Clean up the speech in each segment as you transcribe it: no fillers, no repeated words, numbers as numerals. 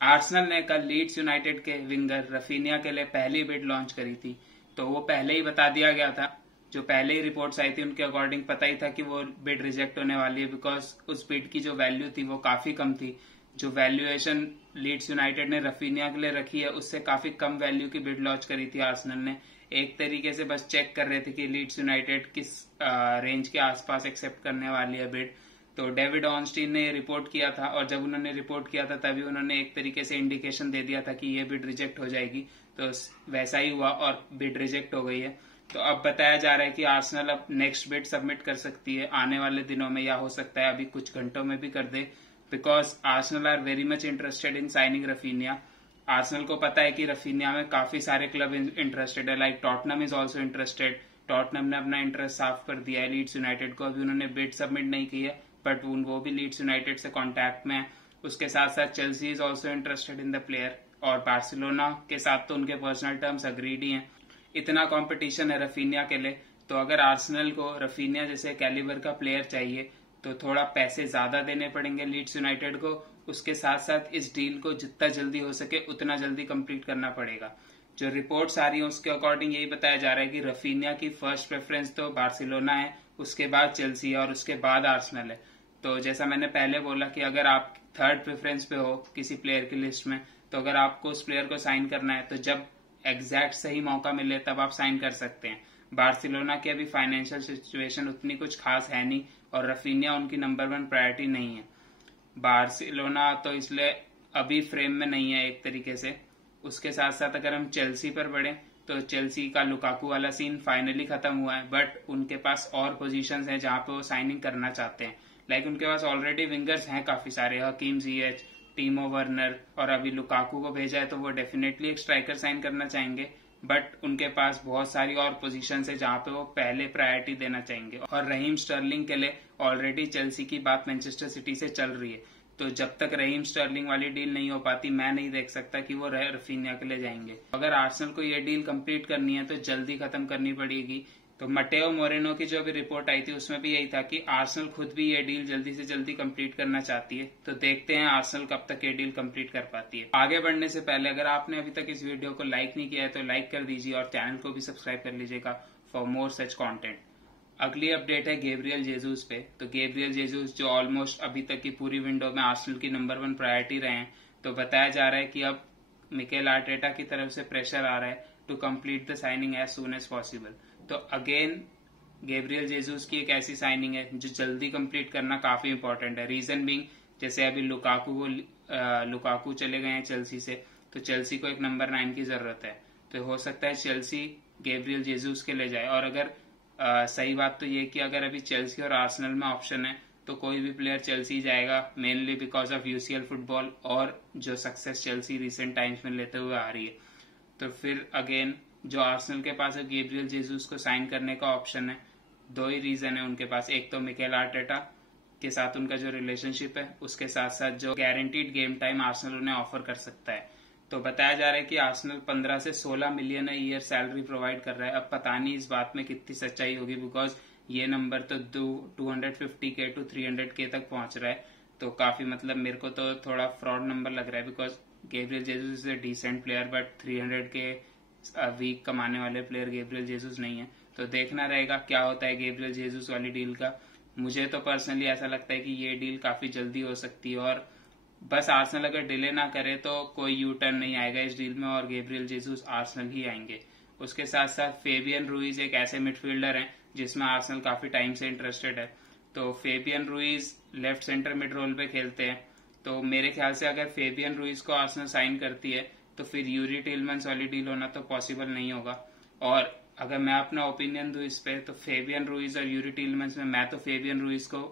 Arsenal ने कल Leeds United के विंगर रफीनिया के लिए पहली बिड लॉन्च करी थी, तो वो पहले ही बता दिया गया था। जो पहले ही रिपोर्ट्स आई थी उनके अकॉर्डिंग पता ही था कि वो बिड रिजेक्ट होने वाली है, बिकॉज उस बिड की जो वैल्यू थी वो काफी कम थी। जो वैल्यूएशन लीड्स यूनाइटेड ने रफीनिया के लिए रखी है उससे काफी कम वैल्यू की बिड लॉन्च करी थी आर्सेनल ने। एक तरीके से बस चेक कर रहे थे कि लीड्स यूनाइटेड किस रेंज के आसपास एक्सेप्ट करने वाली है बिड। तो डेविड ऑनस्टीन ने रिपोर्ट किया था, और जब उन्होंने रिपोर्ट किया था तभी उन्होंने एक तरीके से इंडिकेशन दे दिया था कि ये बिड रिजेक्ट हो जाएगी। तो वैसा ही हुआ और बिड रिजेक्ट हो गई है। तो अब बताया जा रहा है कि आर्सेनल अब नेक्स्ट बिड सबमिट कर सकती है आने वाले दिनों में, या हो सकता है अभी कुछ घंटों में भी कर दे, because Arsenal are very much interested in signing Raphinha. Arsenal को पता है कि रफीनिया में काफी सारे क्लब इंटरेस्टेड है, like Tottenham is also interested. Tottenham ने अपना इंटरेस्ट साफ कर दिया है लीड्स यूनाइटेड को, अभी उन्होंने बिड सबमिट नहीं की है, बट वो भी लीड्स यूनाइटेड से कॉन्टैक्ट में है। उसके साथ साथ Chelsea is also interested in the player, और बार्सिलोना के साथ तो उनके पर्सनल टर्म्स अग्रीड ही हैं। इतना कंपटीशन है रफीनिया के लिए, तो अगर आर्सेनल को रफीनिया जैसे कैलिबर का प्लेयर चाहिए तो थोड़ा पैसे ज्यादा देने पड़ेंगे लीड्स यूनाइटेड को। उसके साथ साथ इस डील को जितना जल्दी हो सके उतना जल्दी कंप्लीट करना पड़ेगा। जो रिपोर्ट्स आ रही है उसके अकॉर्डिंग यही बताया जा रहा है कि रफीनिया की फर्स्ट प्रेफरेंस तो बार्सिलोना है, उसके बाद चेल्सी है और उसके बाद आर्सेनल है। तो जैसा मैंने पहले बोला कि अगर आप थर्ड प्रेफरेंस पे हो किसी प्लेयर की लिस्ट में, तो अगर आपको उस प्लेयर को साइन करना है तो जब एग्जैक्ट सही मौका मिले तब आप साइन कर सकते हैं। बार्सिलोना की अभी फाइनेंशियल सिचुएशन उतनी कुछ खास है नहीं, और रफीनिया उनकी नंबर 1 प्रायोरिटी नहीं है। बार्सिलोना तो इसलिए अभी फ्रेम में नहीं है एक तरीके से। उसके साथ साथ अगर हम चेल्सी पर बढ़े तो चेल्सी का लुकाकू वाला सीन फाइनली खत्म हुआ है, बट उनके पास और पोजीशंस हैं जहां पे वो साइनिंग करना चाहते हैं। लाइक उनके पास ऑलरेडी विंगर्स हैं काफी सारे, हकीम जिएच, टीमो वर्नर, और अभी लुकाकू को भेजा है तो वो डेफिनेटली एक स्ट्राइकर साइन करना चाहेंगे, बट उनके पास बहुत सारी और पोजीशंस है जहां पे वो पहले प्रायोरिटी देना चाहेंगे। और रहीम स्टर्लिंग के लिए ऑलरेडी चेल्सी की बात मैनचेस्टर सिटी से चल रही है, तो जब तक रहीम स्टर्लिंग वाली डील नहीं हो पाती मैं नहीं देख सकता कि वो रफीनिया के लिए जाएंगे। अगर आर्सेनल को ये डील कंप्लीट करनी है तो जल्दी खत्म करनी पड़ेगी। तो मटेओ मोरेनो की जो भी रिपोर्ट आई थी उसमें भी यही था कि आर्सेनल खुद भी ये डील जल्दी से जल्दी कंप्लीट करना चाहती है। तो देखते हैं आर्सेनल कब तक ये डील कंप्लीट कर पाती है। आगे बढ़ने से पहले अगर आपने अभी तक इस वीडियो को लाइक नहीं किया है तो लाइक कर दीजिए और चैनल को भी सब्सक्राइब कर लीजिएगा फॉर मोर सच कॉन्टेंट। अगली अपडेट है गैब्रियल जेसूस पे। तो गैब्रियल जेसूस जो ऑलमोस्ट अभी तक की पूरी विंडो में आर्सेनल की नंबर 1 प्रायोरिटी रहे हैं, तो बताया जा रहा है कि अब मिकेल आर्टेटा की तरफ से प्रेशर आ रहा है to complete the signing as soon as possible. तो अगेन गैब्रियल जेसूस की एक ऐसी साइनिंग है जो जल्दी कंप्लीट करना काफी इंपॉर्टेंट है। रीजन बीइंग जैसे अभी लुकाकू चले गए हैं चेल्सी से, तो चेल्सी को एक नंबर 9 की जरूरत है। तो हो सकता है चेल्सी गैब्रियल जेसूस के ले जाए। और अगर सही बात तो ये कि अगर अभी चेल्सी और आर्सेनल में ऑप्शन है तो कोई भी प्लेयर चेल्सी जाएगा, mainly because of UCL football और जो सक्सेस चेल्सी रिसेंट टाइम्स में लेते हुए आ रही है। तो फिर अगेन जो आर्सेनल के पास है गैब्रियल जेसूस को साइन करने का ऑप्शन है। 2 ही रीजन है उनके पास, एक तो मिकेल आर्टेटा के साथ उनका जो रिलेशनशिप है, उसके साथ साथ जो गारंटीड गेम टाइम आर्सेनल उन्हें ऑफर कर सकता है। तो बताया जा रहा है कि आर्सेनल 15 से 16 मिलियन ईयर सैलरी प्रोवाइड कर रहा है। अब पता नहीं इस बात में कितनी सच्चाई होगी, बिकॉज ये नंबर तो 250K to 300K तक पहुंच रहा है। तो काफी मतलब मेरे को तो थोड़ा फ्रॉड नंबर लग रहा है, because Gabriel Jesus is a decent player, but 300K week कमाने वाले प्लेयर गैब्रियल जेसूस नहीं है। तो देखना रहेगा क्या होता है गैब्रियल जेसूस वाली डील का। मुझे तो पर्सनली ऐसा लगता है कि ये डील काफी जल्दी हो सकती है, और बस आर्सेनल अगर डिले ना करे तो कोई यू टर्न नहीं आएगा इस डील में और गैब्रियल जेसूस आर्सेनल ही आएंगे। उसके साथ साथ फेबियन रूइज एक ऐसे मिडफील्डर हैं जिसमें आर्सेनल काफी टाइम से इंटरेस्टेड है। तो Fabian Ruiz left centre mid role पे खेलते हैं, तो मेरे ख्याल से अगर फेबियन रूइज को आर्सेनल साइन करती है तो फिर यूरी टिलमन्स वाली डील होना तो पॉसिबल नहीं होगा। और अगर मैं अपना ओपिनियन दूं इस पे, तो फेबियन रूइज और यूरी टिलमन्स में मैं तो फेबियन रूइज को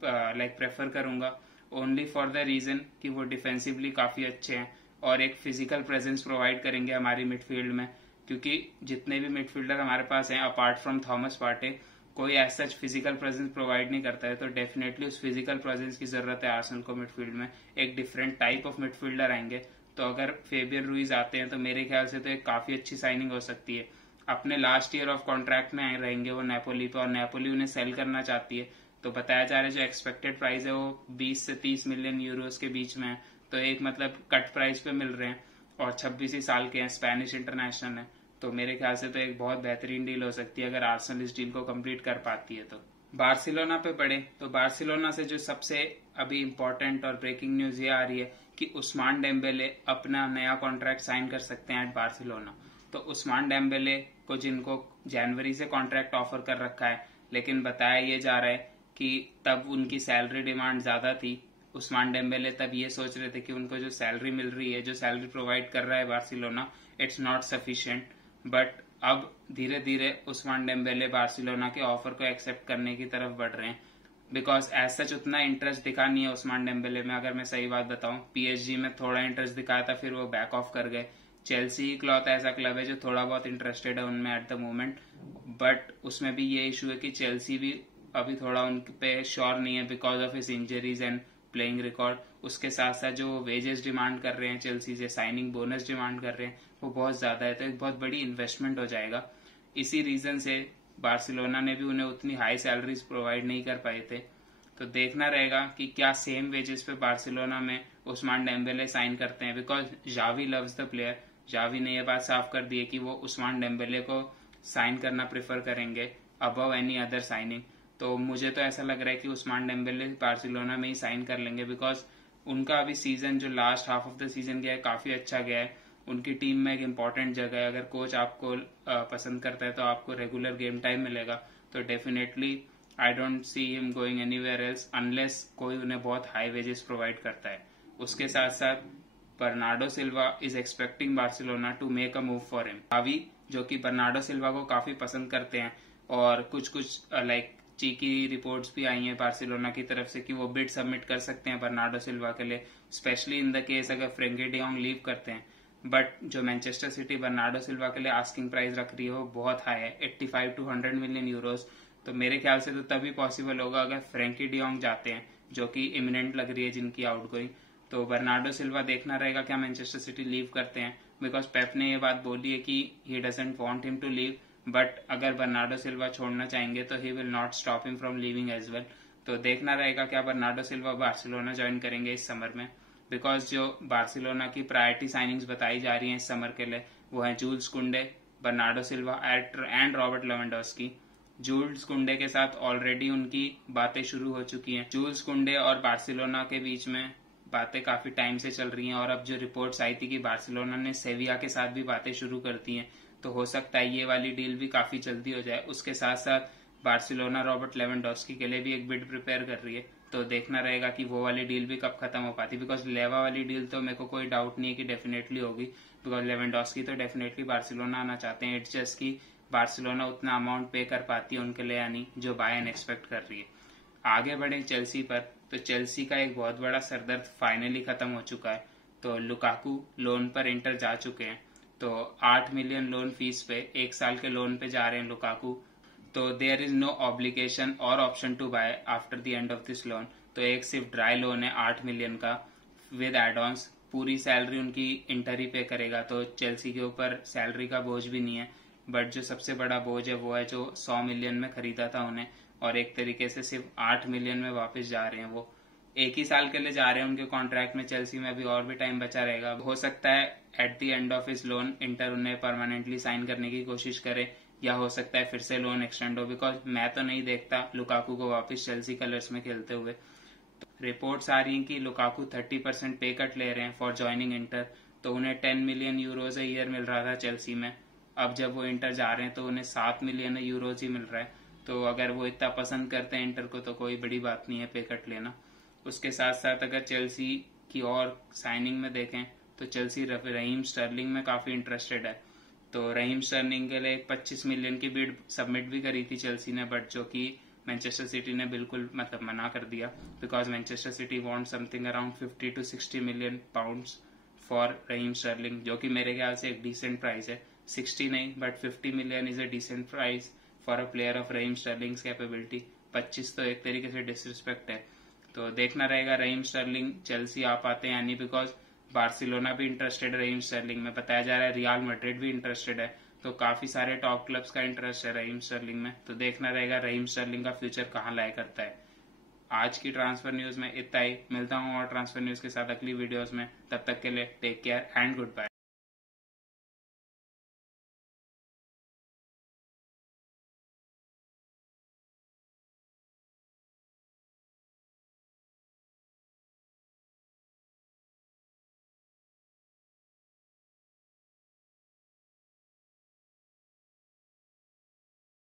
प्रेफर करूंगा, ओनली फॉर द रीजन कि वो डिफेंसिवली काफी अच्छे हैं और एक फिजिकल प्रेजेंस प्रोवाइड करेंगे हमारी मिडफील्ड में। क्योंकि जितने भी मिडफील्डर हमारे पास हैं अपार्ट फ्रॉम थॉमस पार्टे, कोई as such physical presence provide नहीं करता है। तो डेफिनेटली उस फिजिकल प्रेजेंस की जरूरत है आर्सेनल को मिडफील्ड में। एक डिफरेंट टाइप ऑफ मिडफील्डर आएंगे, तो अगर फेबियन रूइज आते हैं तो मेरे ख्याल से तो एक काफी अच्छी साइनिंग हो सकती है। अपने लास्ट ईयर ऑफ कॉन्ट्रैक्ट में रहेंगे वो नेपोली पे, और नेपोली उन्हें सेल करना चाहती है। तो बताया जा रहा है जो एक्सपेक्टेड प्राइस है वो 20 से 30 मिलियन यूरोस के बीच में है। तो एक मतलब कट प्राइस पे मिल रहे हैं और 26 ही साल के हैं, स्पेनिश इंटरनेशनल है। तो मेरे ख्याल से तो एक बहुत बेहतरीन डील हो सकती है अगर आर्सेनल इस डील को कंप्लीट कर पाती है। तो बार्सिलोना पे पड़े तो बार्सिलोना से जो सबसे अभी इम्पोर्टेंट और ब्रेकिंग न्यूज ये आ रही है कि उस्मान डेम्बेले अपना नया कॉन्ट्रैक्ट साइन कर सकते हैं एट बार्सिलोना। तो उस्मान डेम्बेले को जिनको जनवरी से कॉन्ट्रैक्ट ऑफर कर रखा है, लेकिन बताया ये जा रहा है कि तब उनकी सैलरी डिमांड ज्यादा थी। उस्मान डेम्बेले तब ये सोच रहे थे कि उनको जो सैलरी मिल रही है, जो सैलरी प्रोवाइड कर रहा है Barcelona, it's not sufficient. But अब धीरे धीरे उस्मान डेम्बेले बार्सिलोना के ऑफर को एक्सेप्ट करने की तरफ बढ़ रहे हैं, बिकॉज एज सच उतना इंटरेस्ट दिखा नहीं है उस्मान डेम्बेले में। अगर मैं सही बात बताऊं, पीएसजी में थोड़ा इंटरेस्ट दिखाया था, फिर वो बैक ऑफ कर गए। चेल्सी इकलौता ऐसा क्लब है जो थोड़ा बहुत इंटरेस्टेड है उनमें एट द मोमेंट, बट उसमें भी ये इशू है कि चेल्सी भी अभी थोड़ा उन पे श्योर नहीं है because of his injuries and playing record. उसके साथ साथ जो वेजेस डिमांड कर रहे हैं चेल्सी से, साइनिंग बोनस डिमांड कर रहे हैं, वो बहुत ज्यादा है, तो एक बहुत बड़ी इन्वेस्टमेंट हो जाएगा। इसी रीजन से बार्सिलोना ने भी उन्हें उतनी हाई सैलरीज प्रोवाइड नहीं कर पाए थे। तो देखना रहेगा कि क्या सेम वेजेस पे बार्सिलोना में उस्मान डेम्बेले साइन करते हैं, because Xavi loves the player. Xavi ने यह बात साफ कर दी है कि वो उस्मान डेम्बेले को साइन करना प्रेफर करेंगे अबव एनी अदर साइनिंग। तो मुझे तो ऐसा लग रहा है कि उस्मान डेम्बेले बार्सिलोना में ही साइन कर लेंगे, बिकॉज उनका अभी सीजन जो last half of the season गया है काफी अच्छा गया है। उनकी टीम में एक इम्पोर्टेंट जगह है। अगर कोच आपको पसंद करता है तो आपको रेगुलर गेम टाइम मिलेगा। तो definitely I don't see him going anywhere else unless कोई उन्हें बहुत हाई वेजेस प्रोवाइड करता है। उसके साथ साथ Bernardo Silva is expecting Barcelona to make a move for him. Xavi जो कि बर्नार्डो सिल्वा को काफी पसंद करते हैं, और कुछ लाइक चीकी रिपोर्ट्स भी आई हैं बार्सिलोना की तरफ से कि वो बिड सबमिट कर सकते हैं बर्नार्डो सिल्वा के लिए, स्पेशली इन द केस अगर फ्रेंकी डी जॉन्ग लीव करते हैं। बट जो मैनचेस्टर सिटी बर्नार्डो सिल्वा के लिए आस्किंग प्राइस रख रही है वो बहुत हाई है, 85 to 100 मिलियन यूरोज। तो मेरे ख्याल से तो तभी पॉसिबल होगा अगर फ्रेंकी डी जॉन्ग जाते हैं, जो कि इमिनेंट लग रही है जिनकी आउटगोइंग। तो बर्नार्डो सिल्वा देखना रहेगा क्या मैनचेस्टर सिटी लीव करते हैं, बिकॉज पेप ने ये बात बोली है कि he doesn't want him to leave, but अगर बर्नार्डो सिल्वा छोड़ना चाहेंगे तो he will not stop him from leaving as well. तो देखना रहेगा क्या बर्नार्डो सिल्वा बार्सिलोना ज्वाइन करेंगे इस समर में, बिकॉज जो बार्सिलोना की प्रायोरिटी साइनिंग्स बताई जा रही हैं इस समर के लिए वो है Jules Kounde, Bernardo Silva and Robert Lewandowski. Jules Kounde के साथ ऑलरेडी उनकी बातें शुरू हो चुकी हैं। जूल्स कुंडे और बार्सिलोना के बीच में बातें काफी टाइम से चल रही हैं, और अब जो रिपोर्ट्स आई थी कि बार्सिलोना ने सेविया के साथ भी बातें शुरू कर दी हैं, तो हो सकता है ये वाली डील भी काफी जल्दी हो जाए। उसके साथ साथ बार्सिलोना रॉबर्ट लेवेंडोस्की के लिए भी एक बिड प्रिपेयर कर रही है, तो देखना रहेगा कि वो वाली डील भी कब खत्म हो पाती, बिकॉज लेवा वाली डील तो मेरे को कोई डाउट नहीं है कि डेफिनेटली होगी, बिकॉज लेवेंडोस्की तो डेफिनेटली बार्सिलोना आना चाहते हैं। इट्स जस्ट कि बार्सिलोना उतना अमाउंट पे कर पाती है उनके लिए यानी जो बायर्न एक्सपेक्ट कर रही है। आगे बढ़े चेल्सी पर, तो चेल्सी का एक बहुत बड़ा सरदर्द फाइनली खत्म हो चुका है। तो लुकाकू लोन पर इंटर जा चुके हैं, तो 8 मिलियन लोन फीस पे 1 साल के लोन पे जा रहे हैं लुकाकू। तो देयर इज नो ऑब्लिगेशन और option to buy after the end of this loan. तो एक सिर्फ ड्राई लोन है 8 मिलियन का विद एड ऑन्स। पूरी सैलरी उनकी इंटर ही पे करेगा, तो चेल्सी के ऊपर सैलरी का बोझ भी नहीं है। बट जो सबसे बड़ा बोझ है वो है जो 100 मिलियन में खरीदा था उन्हें, और एक तरीके से सिर्फ 8 मिलियन में वापस जा रहे हैं। वो 1 ही साल के लिए जा रहे हैं उनके कॉन्ट्रैक्ट में, चेल्सी में अभी और भी टाइम बचा रहेगा। हो सकता है at the end of his loan inter उन्हें परमानेंटली साइन करने की कोशिश करे, या हो सकता है फिर से लोन एक्सटेंड हो, बिकॉज मैं तो नहीं देखता लुकाकू को वापस चेल्सी कलर्स में खेलते हुए। तो रिपोर्ट्स आ रही हैं कि लुकाकू 30% पे कट ले रहे हैं फॉर ज्वाइनिंग इंटर। तो उन्हें 10 मिलियन यूरोज ए ईयर मिल रहा था चेल्सी में, अब जब वो इंटर जा रहे हैं तो उन्हें 7 मिलियन यूरोज ही मिल रहा है। तो अगर वो इतना पसंद करते हैं इंटर को तो कोई बड़ी बात नहीं है पे कट लेना। उसके साथ साथ अगर चेल्सी की और साइनिंग में देखें तो चेल्सी रहीम स्टर्लिंग में काफी इंटरेस्टेड है। तो रहीम स्टर्लिंग के लिए 25 मिलियन की बिड सबमिट भी करी थी चेल्सी ने, बट जो कि मैनचेस्टर सिटी ने बिल्कुल मतलब मना कर दिया, because Manchester city want something around 50 to 60 million pounds for Raheem Sterling, जो कि मेरे ख्याल से एक डिसेंट प्राइस है। 60 नहीं but 50 million is a decent price for a player of Raheem Sterling's capability. 25 तो एक तरीके से डिसरिस्पेक्ट है। तो देखना रहेगा रहीम स्टर्लिंग चेल्सी आ पाते हैं यानी, बिकॉज बार्सिलोना भी इंटरेस्टेड है रहीम स्टर्लिंग में, बताया जा रहा है रियल मैड्रिड भी इंटरेस्टेड है। तो काफी सारे टॉप क्लब्स का इंटरेस्ट है रहीम स्टर्लिंग में। तो देखना रहेगा रहीम स्टर्लिंग का फ्यूचर कहाँ लाया करता है। आज की ट्रांसफर न्यूज में इतना ही। मिलता हूँ और ट्रांसफर न्यूज के साथ अगली वीडियोस में। तब तक के लिए take care and good bye.